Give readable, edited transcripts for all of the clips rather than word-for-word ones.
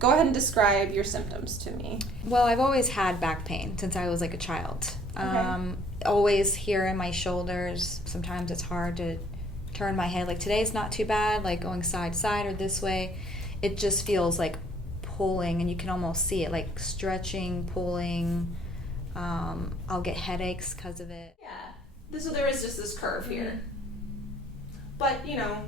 go ahead and describe your symptoms to me. Well, I've always had back pain since I was like a child. Okay. Always here in my shoulders. Sometimes it's hard to turn my head. Like today's not too bad, like going side to side or this way. It just feels like pulling, and you can almost see it, like stretching, pulling. I'll get headaches because of it. Yeah. So there is just this curve here. But, you know,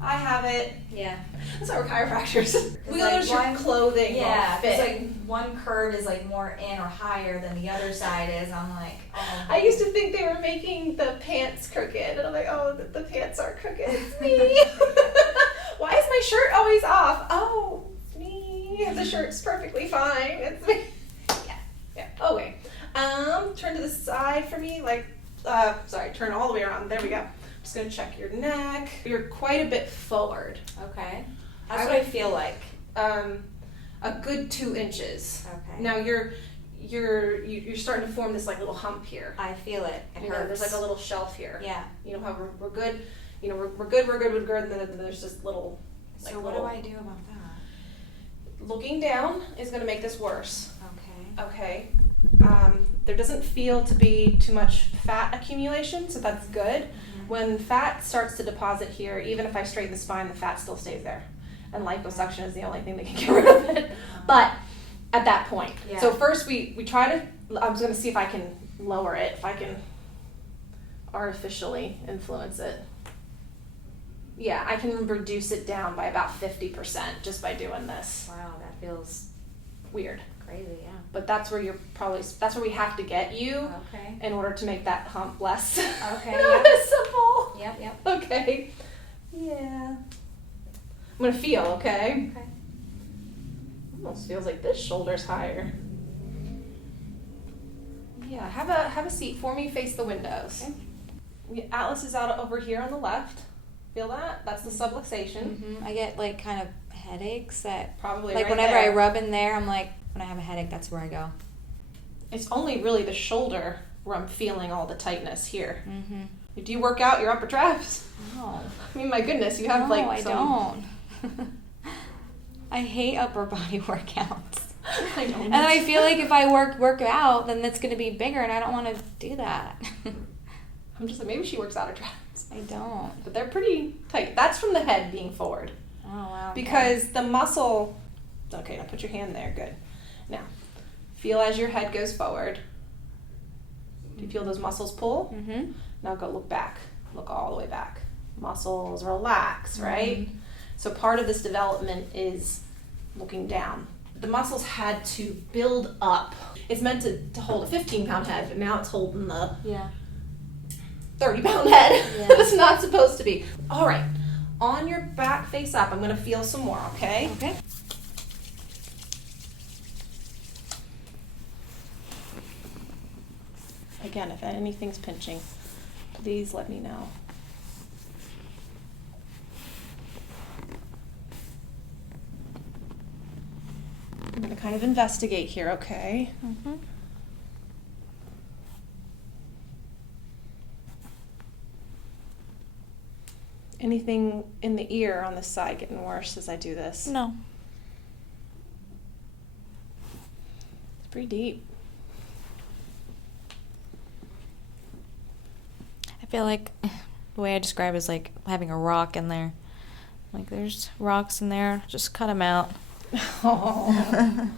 I have it. Yeah. That's why we're chiropractors. We like notice your clothing Yeah, won't fit. it's like one curve is like more in or higher than the other side is. I'm like, oh. I used to think they were making the pants crooked, and I'm like, oh, the pants are crooked. It's me. Why is my shirt always off? Oh, it's me. The shirt's perfectly fine. It's me. Yeah. Okay. Turn to the side for me. Turn all the way around. There we go. Just gonna check your neck. You're quite a bit forward. Okay. That's what I feel like. A good 2 inches. Okay. Now you're starting to form this like little hump here. I feel it. It You know, hurts. there's like a little shelf here. Yeah. You know how we're good. You know we're good. And then there's just little. Like So what do I do about that? Looking down is going to make this worse. Okay. Okay. There doesn't feel to be too much fat accumulation, so that's good. Mm-hmm. When fat starts to deposit here, even if I straighten the spine, the fat still stays there. And liposuction is the only thing that can get rid of it. But at that point. Yeah. So first we try to, I'm just going to see if I can lower it, if I can artificially influence it. Yeah, I can reduce it down by about 50% just by doing this. Wow, that feels Weird. crazy, yeah. But that's where that's where we have to get you Okay. in order to make that hump less Okay. noticeable. Yep. Okay. Yeah. I'm gonna feel, okay? Okay. Almost feels like this shoulder's higher. Yeah, have a seat for me, face the windows. Okay. Atlas is out over here on the left. Feel that? That's the subluxation. Mm-hmm. I get like kind of headaches that Probably like right whenever there. I rub in there, I'm like, when I have a headache, that's where I go. It's only really the shoulder where I'm feeling all the tightness here. Mm-hmm. Do you work out your upper traps? No. I mean, my goodness, you have No, like I some... don't. I hate upper body workouts. I know. And I feel like if I work out, then it's going to be bigger, and I don't want to do that. I'm just like, maybe she works out her traps. I don't. But they're pretty tight. That's from the head being forward. Oh, wow. Because the muscle... Okay, now put your hand there. Good. Now, feel as your head goes forward. Do you feel those muscles pull? Mm-hmm. Now go look back. Look all the way back. Muscles relax, right? Mm-hmm. So part of this development is looking down. The muscles had to build up. It's meant to hold a 15-pound head, but now it's holding the 30-pound head. Yeah. It's not supposed to be. All right. On your back, face up. I'm going to feel some more, okay? Okay. Again, if anything's pinching, please let me know. I'm going to kind of investigate here, okay? Mm-hmm. Anything in the ear on this side getting worse as I do this? No. It's pretty deep. I feel like the way I describe it is like having a rock in there. Like there's rocks in there, just cut them out. Oh.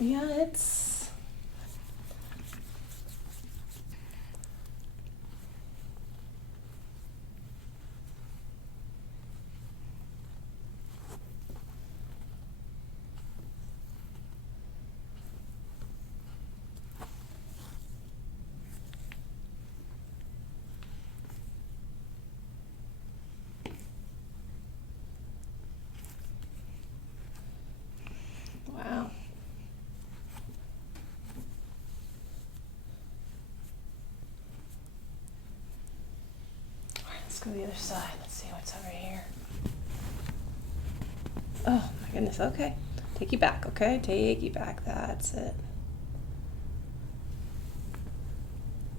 Yeah, it's... Wow. All right, let's go to the other side. Let's see what's over here. Oh my goodness, okay. Take you back, okay? Take you back, that's it.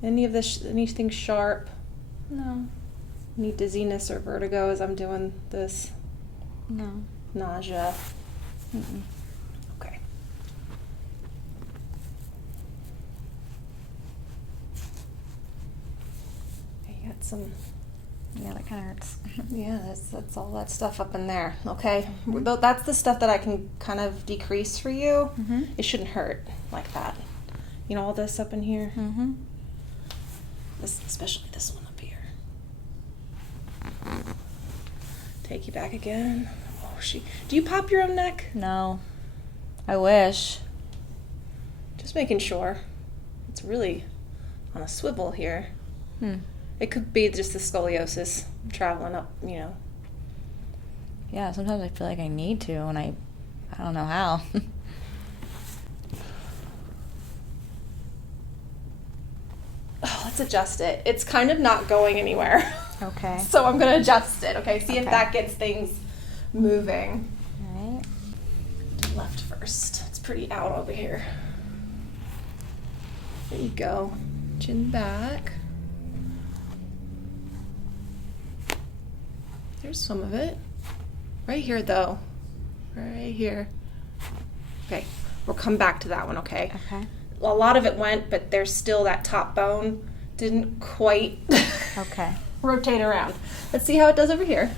Anything sharp? No. Any dizziness or vertigo as I'm doing this? No. Nausea? Mm-mm. Okay. Okay, you got some. Yeah, that kind of hurts. Yeah, that's all that stuff up in there. Okay, Mhm. that's the stuff that I can kind of decrease for you. Mm-hmm. It shouldn't hurt like that. You know, all this up in here. Mm-hmm. This, especially this one up here. Take you back again. Oh, do you pop your own neck? No. I wish. Just making sure. It's really on a swivel here. It could be just the scoliosis traveling up, you know. Yeah, sometimes I feel like I need to, and I don't know how. Oh, let's adjust it. It's kind of not going anywhere. Okay. So I'm going to adjust it, okay? See if Okay. that gets things moving. All right. Left first. It's pretty out over here. There you go. Chin back. There's some of it. Right here, though. Right here. Okay. We'll come back to that one, okay? Okay. A lot of it went, but there's still that top bone. Didn't quite Okay. rotate around. Let's see how it does over here.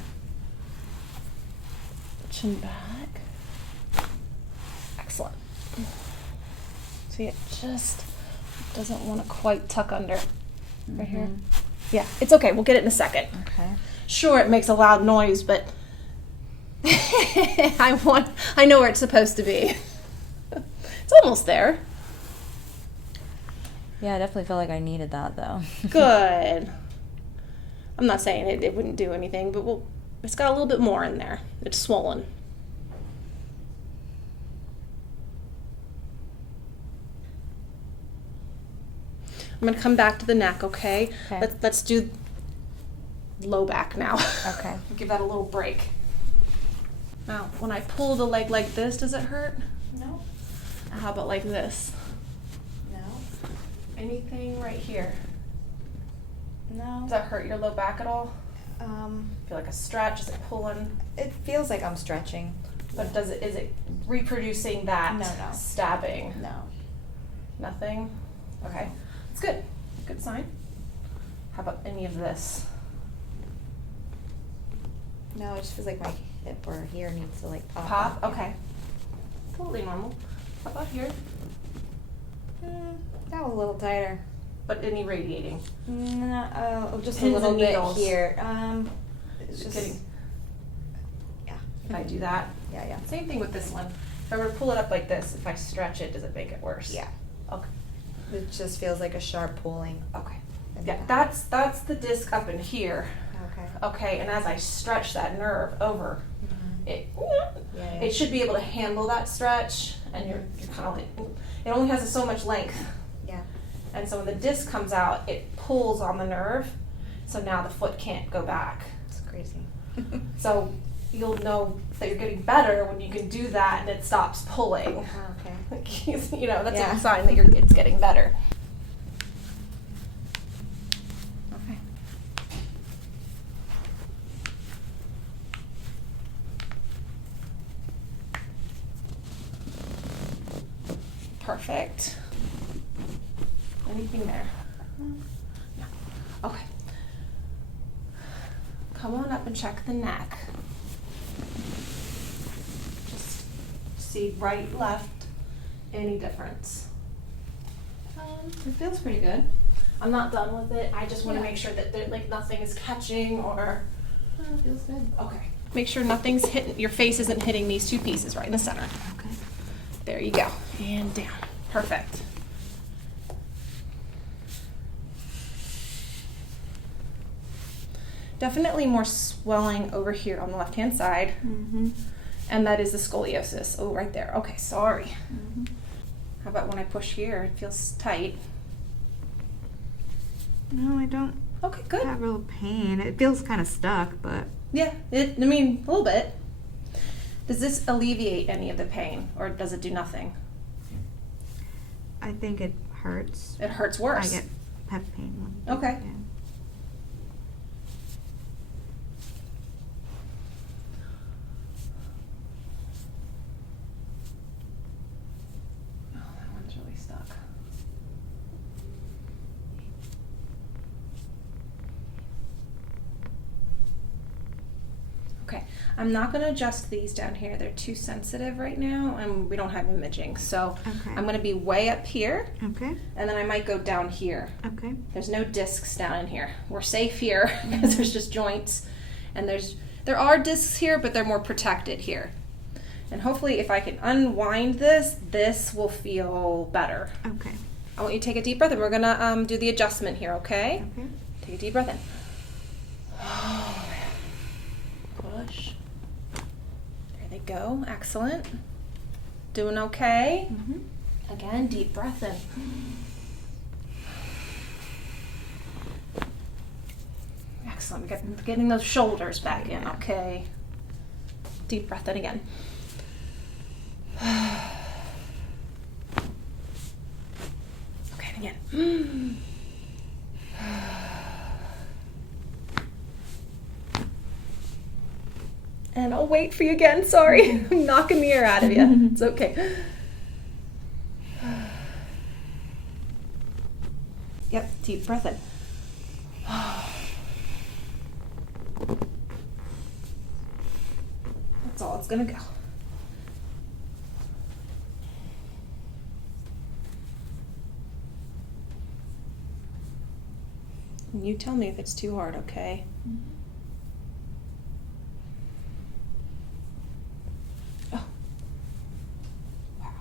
Chin back. Excellent. See, it just doesn't want to quite tuck under. Right here. Yeah, it's okay. We'll get it in a second. Okay. Sure, it makes a loud noise, but I know where it's supposed to be. It's almost there. Yeah, I definitely felt like I needed that, though. Good. I'm not saying it wouldn't do anything, but it's got a little bit more in there. It's swollen. I'm going to come back to the neck, okay? Okay. Let's do low back now. Okay. Give that a little break. Now, when I pull the leg like this, does it hurt? No. How about like this? No. Anything right here? No. Does that hurt your low back at all? Um, Feel like a stretch? Is it pulling? it feels like I'm stretching. But is it reproducing that No. stabbing? No. Nothing? Okay. It's good. Good sign. How about any of this? No, it just feels like my hip or here needs to like pop. Pop? Yeah. Okay. Totally normal. How about here? That was a little tighter. But any radiating? No, just a Pins little and bit needles. here. It's Just just kidding. Yeah. If I do that? Yeah. Same thing with this one. If I were to pull it up like this, if I stretch it, does it make it worse? Yeah. Okay. It just feels like a sharp pulling. Okay. in Yeah, the back. that's the disc up in here. Okay. Okay, and as I stretch that nerve over, Mhm. it it should be able to handle that stretch, and you're kind of like, it only has so much length, Yeah. and so when the disc comes out, it pulls on the nerve, so now the foot can't go back. It's crazy. So you'll know that you're getting better when you can do that and it stops pulling. Okay. Like, you know, that's Yeah. a sign that it's getting better. Okay. Perfect. Anything there? No. Okay. Come on up and check the neck. Just see right, left, any difference. It feels pretty good. I'm not done with it. I just want to make sure that like nothing is catching or. Oh, it feels good. Okay. Make sure nothing's hitting. Your face isn't hitting these two pieces right in the center. Okay. There you go. And down. Perfect. Definitely more swelling over here on the left-hand side. Mm-hmm. And that is the scoliosis. Oh, right there. Okay, sorry. Mm-hmm. How about when I push here? It feels tight. No, I don't Okay, good. have real pain. It feels kind of stuck, but Yeah, a little bit. Does this alleviate any of the pain, or does it do nothing? I think it hurts. It hurts worse. I get pep pain. Okay. Yeah. Okay, I'm not going to adjust these down here. They're too sensitive right now, and we don't have imaging. So I'm going to be way up here. Okay. And then I might go down here. Okay. There's no discs down in here. We're safe here because there's just joints. And there are discs here, but they're more protected here. And hopefully if I can unwind this will feel better. Okay. I want you to take a deep breath, and we're going to do the adjustment here, okay? Okay. Take a deep breath in. Push. There they go. Excellent. Doing okay? Mm-hmm. Again, deep breath in. Excellent. Getting those shoulders back in, okay? Deep breath in again. Okay, and again. And I'll wait for you again. Sorry. I'm knocking the air out of you. It's okay. Yep, deep breath in. That's all it's gonna go. And you tell me if it's too hard, okay? Oh. Wow.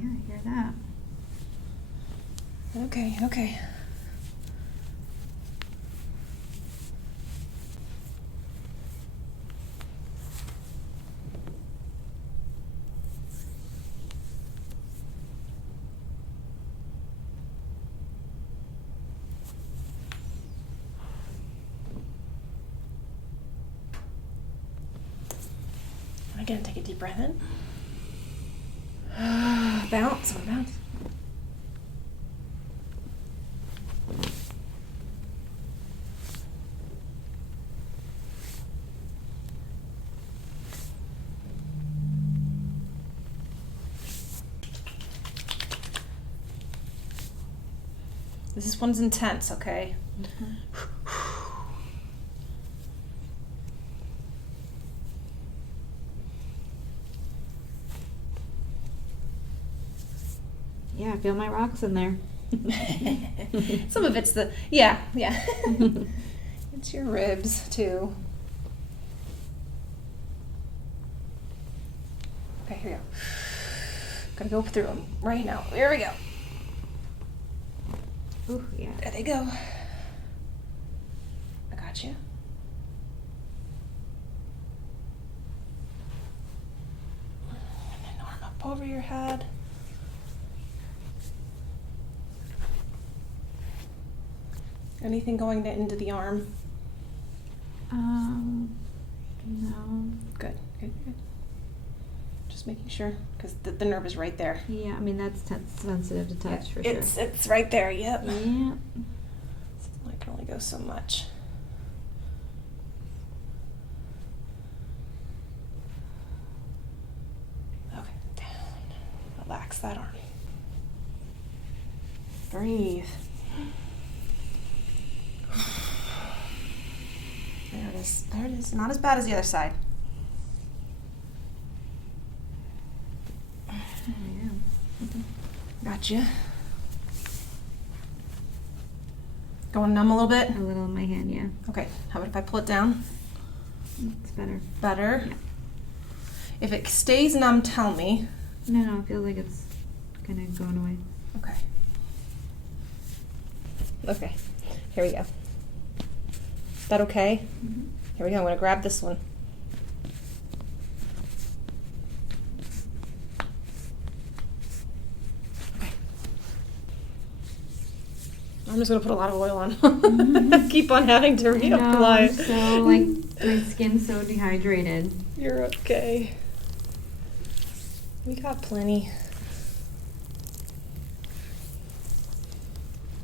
Yeah, I hear that. Okay, okay. Again, take a deep breath in. Bounce, bounce. This one's intense, okay? Mm-hmm. Yeah, I feel my rocks in there. Some of it's yeah. It's your ribs too. Okay, here we go. Gotta go through them right now. Here we go. Ooh, yeah. There they go. I got you. And then arm up over your head. Anything going into the arm? No. Good. Just making sure, because the nerve is right there. Yeah, I mean, that's sensitive to touch for sure. It's right there, yep. Yeah. I can only go so much. Okay, down. Relax that arm. Breathe. There it is. There it is. Not as bad as the other side. Gotcha. Going numb a little bit? A little in my hand, yeah. Okay. How about if I pull it down? It's better. Better? Yeah. If it stays numb, tell me. No, it feels like it's kind of going away. Okay. Okay. Here we go. Is that okay? Mm-hmm. Here we go. I'm going to grab this one. Okay. I'm just going to put a lot of oil on. Keep on having to reapply. So, like, my skin's so dehydrated. You're okay. We got plenty.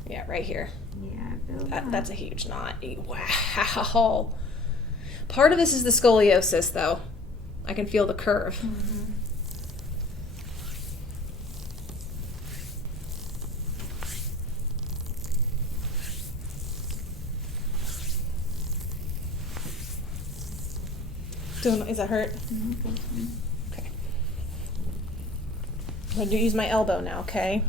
Yeah, right here. Yeah, I feel that. That's a huge knot. Wow. Part of this is the scoliosis, though. I can feel the curve. Mm-hmm. Is that hurt? No, that's fine. Okay. I'm going to use my elbow now, okay?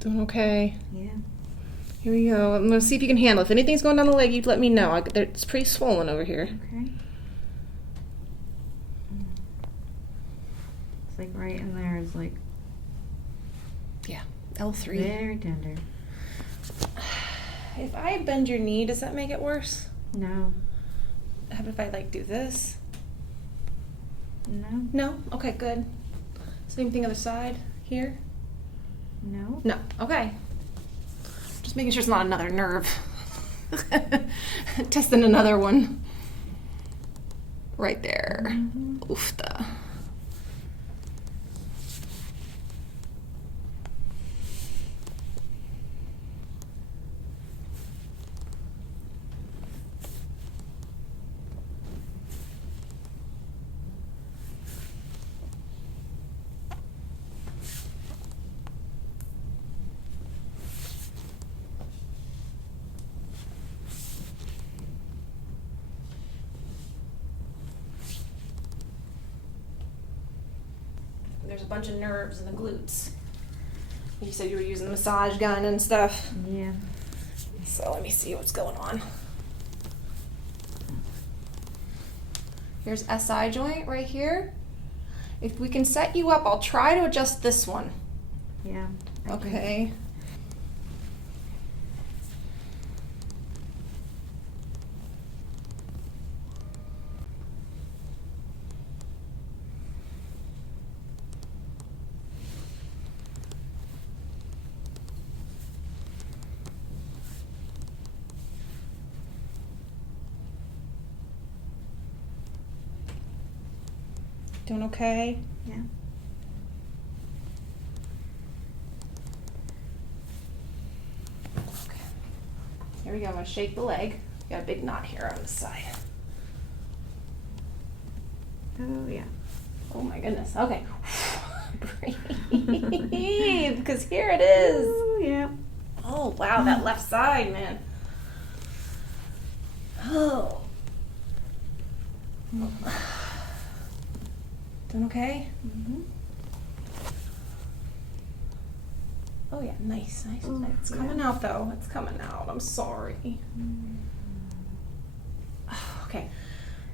Doing okay. Yeah. Here we go. I'm going to see if you can handle it. If anything's going down the leg, you let me know. It's pretty swollen over here. Okay. It's like right in there is like Yeah, L3. very tender. If I bend your knee, does that make it worse? No. How about if I like do this? No. No? Okay, good. Same thing other side here? No. No. Okay. Just making sure it's not another nerve. Testing another one. Right there. Mhm. Oofta. There's a bunch of nerves in the glutes. You said you were using the massage gun and stuff. Yeah. So let me see what's going on. Here's SI joint right here. If we can set you up, I'll try to adjust this one. Yeah. Okay. Doing okay? Yeah. Okay. Here we go. I'm going to shake the leg. Got a big knot here on the side. Oh yeah. Oh my goodness. Okay. Breathe, because here it is. Oh yeah. Oh wow, that left side, man. Oh. Doing okay? Mhm. Oh yeah, nice. Oh, It's yeah. coming out though. It's coming out. I'm sorry. Okay.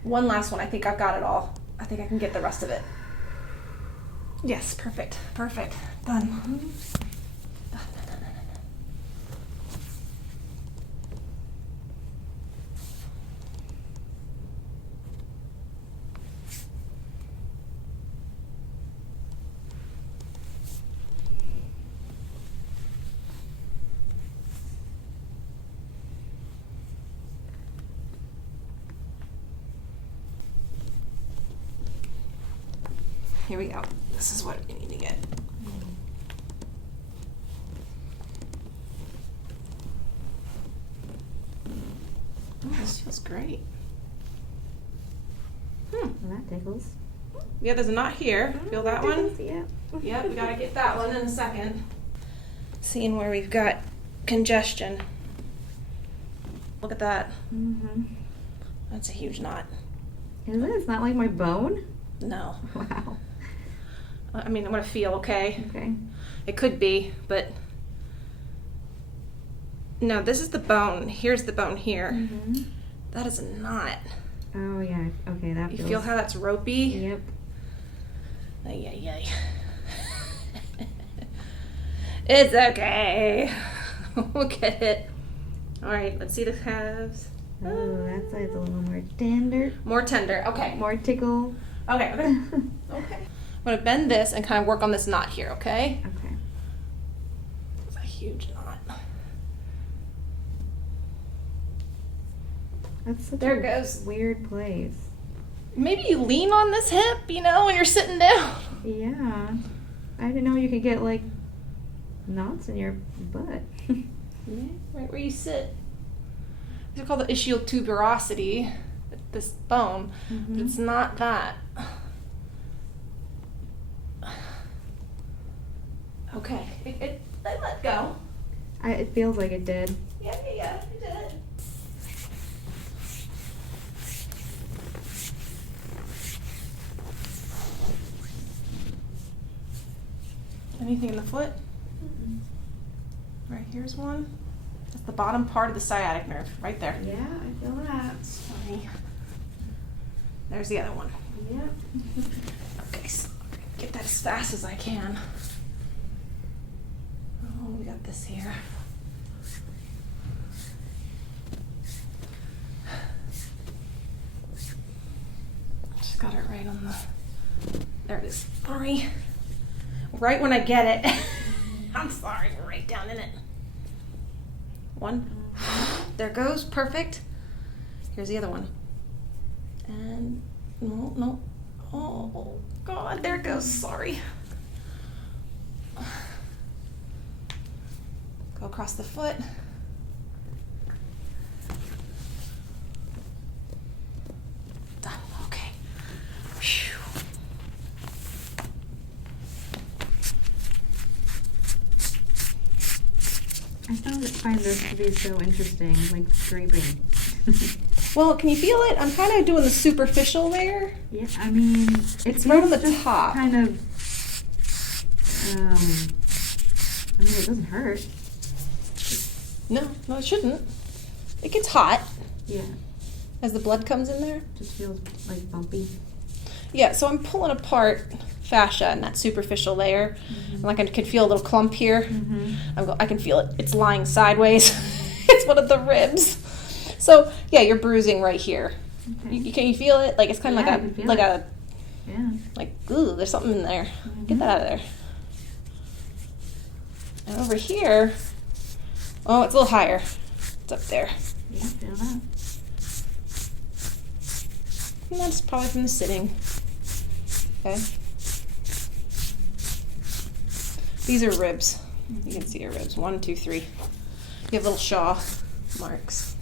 One last one. I think I've got it all. I think I can get the rest of it. Yes, perfect. Perfect. Done. Done. Here we go. This is what we need to get. Oh, this feels great. Well, that tickles. Yeah, there's a knot here. Feel that one? Tickles, yeah. Yep, we gotta get that one in a second. Seeing where we've got congestion. Look at that. Mhm. That's a huge knot. Is it? It's not like my bone. No. Wow. I mean, I'm gonna feel okay. Okay. It could be, but no, this is the bone. Here's the bone here. Mhm. That is a knot. Oh yeah. Okay, that You feels. feel how that's ropey? Yep. Ay, ay, ay. It's okay. We'll get it. All right, let's see the calves. Oh, that side's a little more tender. More tender. Okay. More tickle. Okay. Okay. I'm gonna bend this and kind of work on this knot here. Okay. Okay. huge knot. That's such There a it goes. weird place. Maybe you lean on this hip, you know, when you're sitting down. Yeah. I didn't know you could get like knots in your butt. Yeah, right where you sit. These are called the ischial tuberosity, this bone, but it's not that. Okay, it let go. It feels like it did. Yeah, it did. Anything in the foot? Right, here's one. That's the bottom part of the sciatic nerve, right there. Yeah, I feel that. Sorry. There's the other one. Yep. Okay, so get that as fast as I can. Oh, we got this here. Just got it right on the, there it is. Sorry. Right when I get it. I'm sorry, we're right down in it. One. There goes, perfect. Here's the other one. And, no. Oh, God, there it goes, sorry. Go across the foot. Done, okay. Whew. I find this to be so interesting, like scraping. Well, can you feel it? I'm kind of doing the superficial layer. Yeah, I mean, It's right on the just top. kind of, I mean, it doesn't hurt. No, it shouldn't. It gets hot Yeah, as the blood comes in there. just feels like bumpy. Yeah, so I'm pulling apart fascia in that superficial layer. And like I can feel a little clump here. I can feel it. It's lying sideways. It's one of the ribs. So yeah, you're bruising right here. Okay. Can you feel it? Like it's kind of Yeah, I can feel it. Yeah. ooh, there's something in there. Get that out of there. And over here, oh, it's a little higher. It's up there. Yeah, feel that. And that's probably from the sitting. Okay. These are ribs. You can see your ribs. 1, 2, 3. You have little Shaw marks.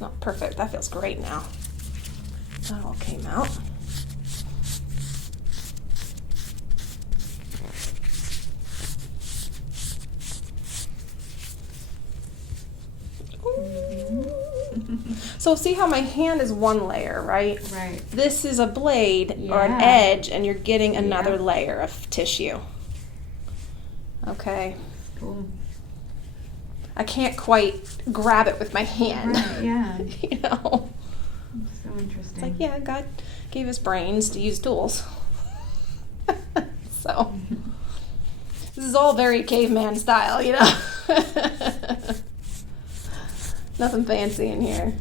Not perfect. That feels great now. That all came out. So see how my hand is one layer, right? Right. This is a blade or an Yeah. edge, and you're getting another Yeah. layer of tissue. Okay. Cool. I can't quite grab it with my hand. Right, yeah. You know? So interesting. It's like, yeah, God gave us brains to use tools. So, this is all very caveman style, you know? Nothing fancy in here.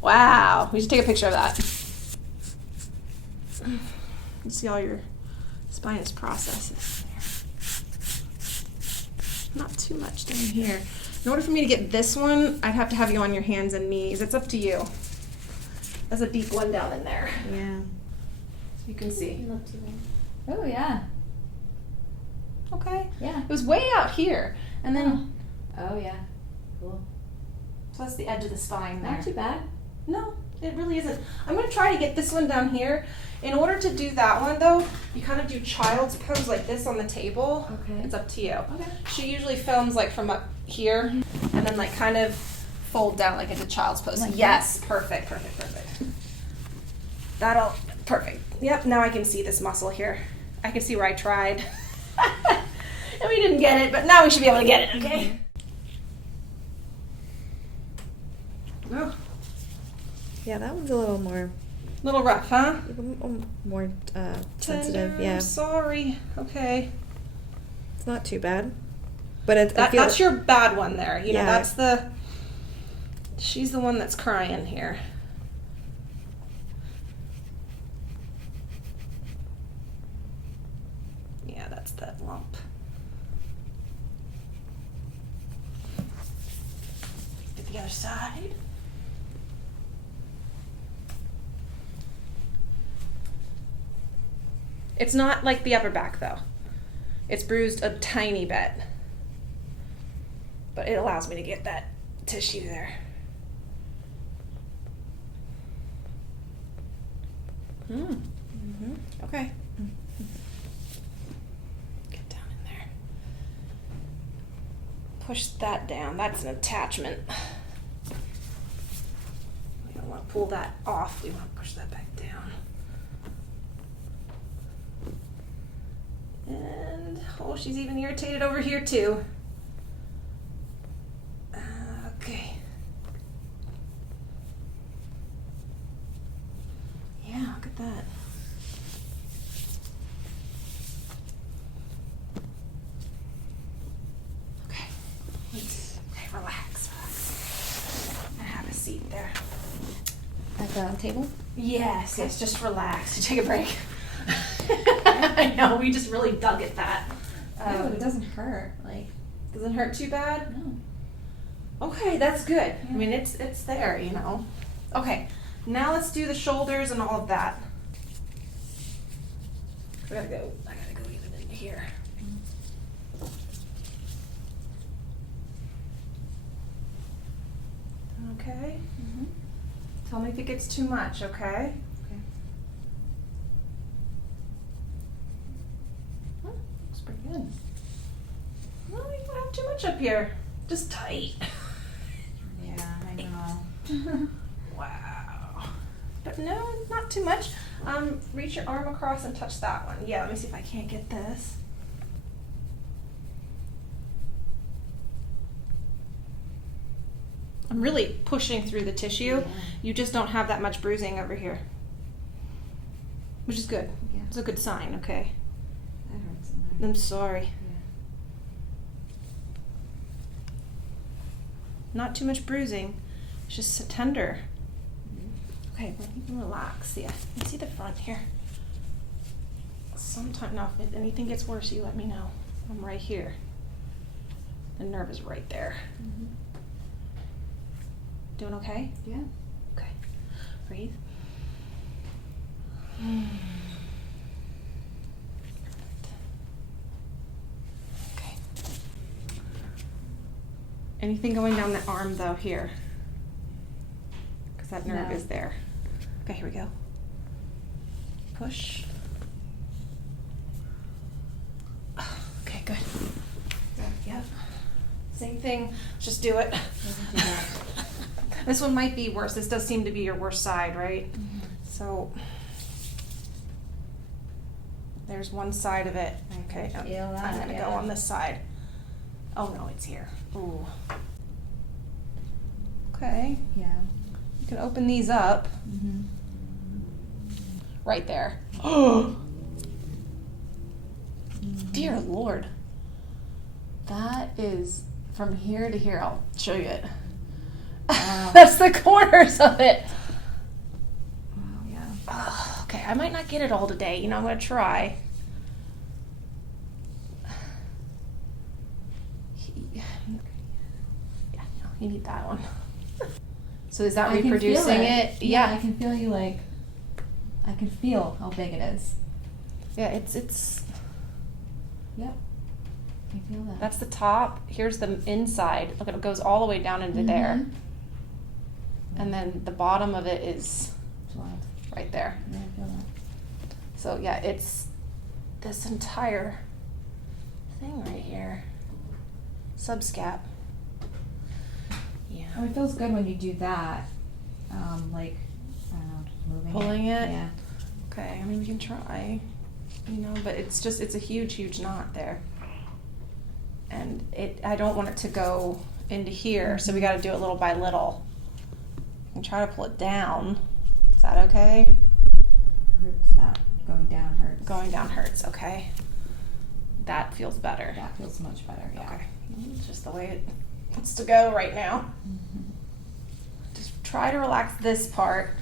Wow, we should take a picture of that. You see all your spinous processes there. Not too much down here. In order for me to get this one, I'd have to have you on your hands and knees. It's up to you. There's a deep one down in there. Yeah. So you can see. Oh yeah. Okay. Yeah. It was way out here. And then, Oh yeah. Cool. so that's the edge of the spine there. Not too bad. No, it really isn't. I'm going to try to get this one down here. In order to do that one, though, you kind of do child's pose like this on the table. Okay. It's up to you. Okay. She usually films like from up here and then like kind of fold down like into child's pose. Like yes, perfect. That'll, perfect. Yep, now I can see this muscle here. I can see where I tried. And we didn't get it, but now we should be able to get it, okay? Oh, Yeah, that one's a little more little rough, huh? more sensitive. Tender, Yeah, I'm sorry. Okay. it's not too bad. But I feel That's your bad one there. You know, Yeah. that's she's the one that's crying here. that's that lump. Get the other side. It's not like the upper back though. It's bruised a tiny bit. But it allows me to get that tissue there. Okay. Get down in there. Push that down. That's an attachment. We don't want to pull that off. We want to push that back down. And, oh, she's even irritated over here too. Okay. Yeah, look at that. Okay. Okay, relax. I have a seat there. At the table? Yes, just relax. Take a break. I know, we just really dug at that. It doesn't hurt. Like, Doesn't hurt too bad? no. Okay, that's good. Yeah. I mean, it's there, you know. Okay, now let's do the shoulders and all of that. I gotta go even into here. Okay. Mm-hmm. Tell me if it gets too much, okay? Okay. Looks pretty good. Well, you don't have too much up here. Just tight. Yeah, I know. Wow. But no, not too much. Reach your arm across and touch that one. Yeah, let me see if I can't get this. I'm really pushing through the tissue. Yeah. You just don't have that much bruising over here. Which is good. Yeah. It's a good sign, okay? That hurts in there. I'm sorry. Yeah. Not too much bruising. It's just so tender. Mm-hmm. Okay, well, you can relax. Yeah, you can see the front here. Sometime, no, if anything gets worse, you let me know. I'm right here. The nerve is right there. Mm-hmm. Doing okay? Yeah. Okay. Breathe. Okay. Anything going down the arm though here? Because that nerve No. is there. Okay, here we go. Push. Okay, good. Yep. Same thing. Just do it. Doesn't do that. This one might be worse. This does seem to be your worst side, right? Mm-hmm. So there's one side of it. Okay, can feel I'm that, gonna yeah. go on this side. Oh no, it's here. Ooh. Okay, Yeah. you can open these up Mm-hmm. right there. Oh, dear Lord. That is from here to here. I'll show you it. Wow. That's the corners of it. Wow, yeah. Oh, okay, I might not get it all today. You know, I'm gonna try. Yeah, no, you need that one. So is that I can feel reproducing it? Yeah, I can feel you like. I can feel how big it is. Yeah, it's. Yep. I can feel that. That's the top. Here's the inside. Look, it goes all the way down into there, Mhm. and then the bottom of it is It's wild. right there. Yeah, I feel that. So yeah, it's this entire thing right here. Subscap. Yeah. Oh, it feels good when you do that. Like, I don't know, just moving Pulling it? Yeah. Okay, I mean we can try, you know, but it's a huge knot there. And I don't want it to go into here, so we gotta do it little by little. And try to pull it down. Is that okay? Hurts that. Going down hurts. Going down hurts, okay. That feels better. That feels much better, yeah. Okay. It's just the way it wants to go right now. Mhm. Just try to relax this part.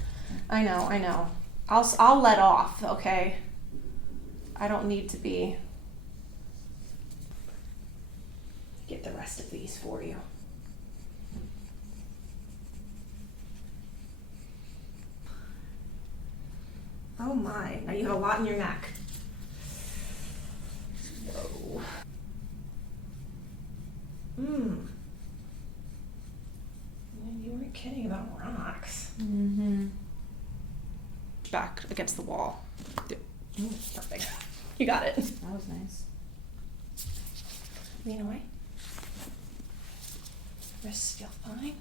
I know. I'll let off, okay? I don't need to be rest of these for you. Oh my, now you have a lot in your neck. Whoa. You weren't kidding about rocks. Mm-hmm. Back against the wall. Ooh, perfect. You got it. That was nice. Lean away. Wrists feel fine.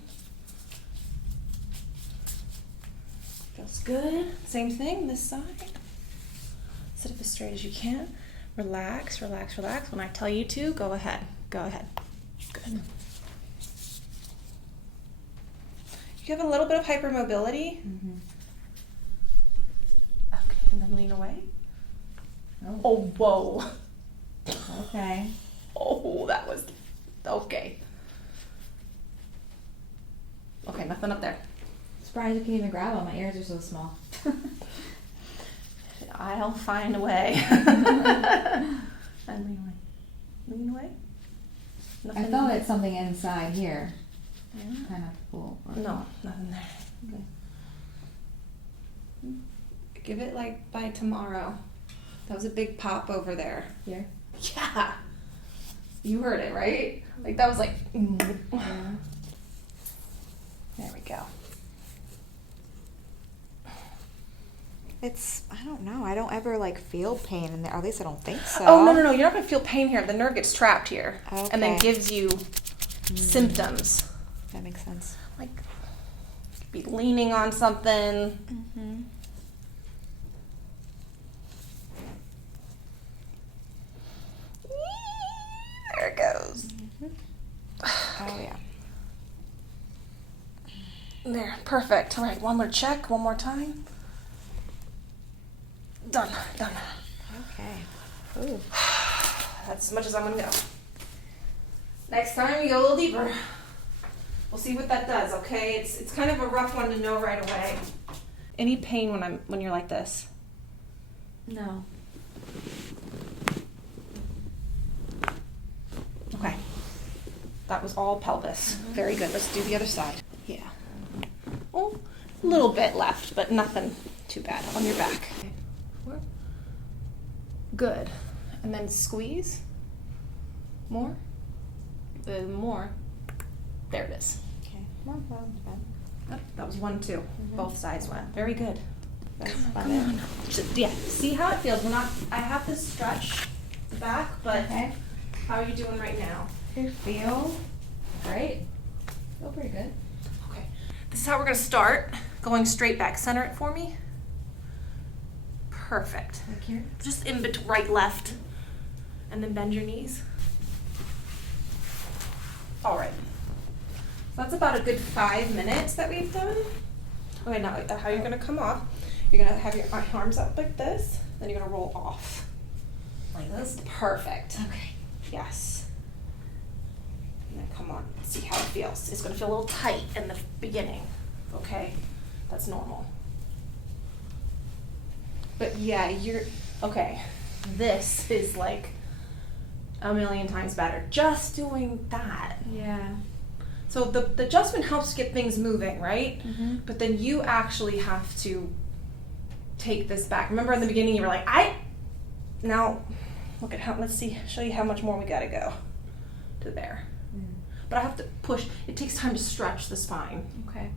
Feels good. Same thing, this side. Sit up as straight as you can. Relax, relax, relax. When I tell you to, go ahead. Go ahead. Good. You have a little bit of hypermobility. Mm-hmm. Okay, and then lean away. Oh, whoa. Okay. Oh, that was okay. Okay, nothing up there. Surprised you can even grab them. My ears are so small. I'll find a way. And lean away. Lean away. I thought it's something inside here. Yeah. Kind of pull. No, nothing there. Okay. Give it like by tomorrow. That was a big pop over there. Here? Yeah. You heard it, right? Like that was like. Yeah. There we go. It's, I don't know. I don't ever like feel pain in there. At least I don't think so. Oh, no. You're not going to feel pain here. The nerve gets trapped here. And then Okay. gives you symptoms. That makes sense. Like, be leaning on something. Mm-hmm. There it goes. Oh, yeah. There, perfect. All right, one more check, one more time. Done. Okay. Ooh. That's as much as I'm gonna go. Next time you go a little deeper. We'll see what that does, okay? It's kind of a rough one to know right away. Any pain when you're like this? No. Okay. That was all pelvis. Very good. Let's do the other side. Yeah. Oh, a little bit left, but nothing too bad on your back. Good. And then squeeze. More. More. There it is. Okay. No problem. Yep, that was 1, 2. Both sides went. Very good. That's Come on. Just, yeah. See how it feels. I have to stretch the back, but Okay. how are you doing right now? I feel great. Feel pretty good. Okay. This is how we're going to start. Going straight back. Center it for me. Perfect. Like here? Just in between right, left. And then bend your knees. All right. So that's about a good 5 minutes that we've done. Okay, now how you're going to come off. You're going to have your arms up like this. Then you're going to roll off. Like this. Perfect. Okay. Yes. And then come on. See how it feels. It's going to feel a little tight in the beginning. Okay? That's normal. But yeah, okay. This is like a million times better. Just doing that. Yeah. So the adjustment helps get things moving, right? Mm-hmm. But then you actually have to take this back. Remember in the beginning you were like, now look at show you how much more we gotta go to there. Mm. But I have to push. It takes time to stretch the spine. Okay.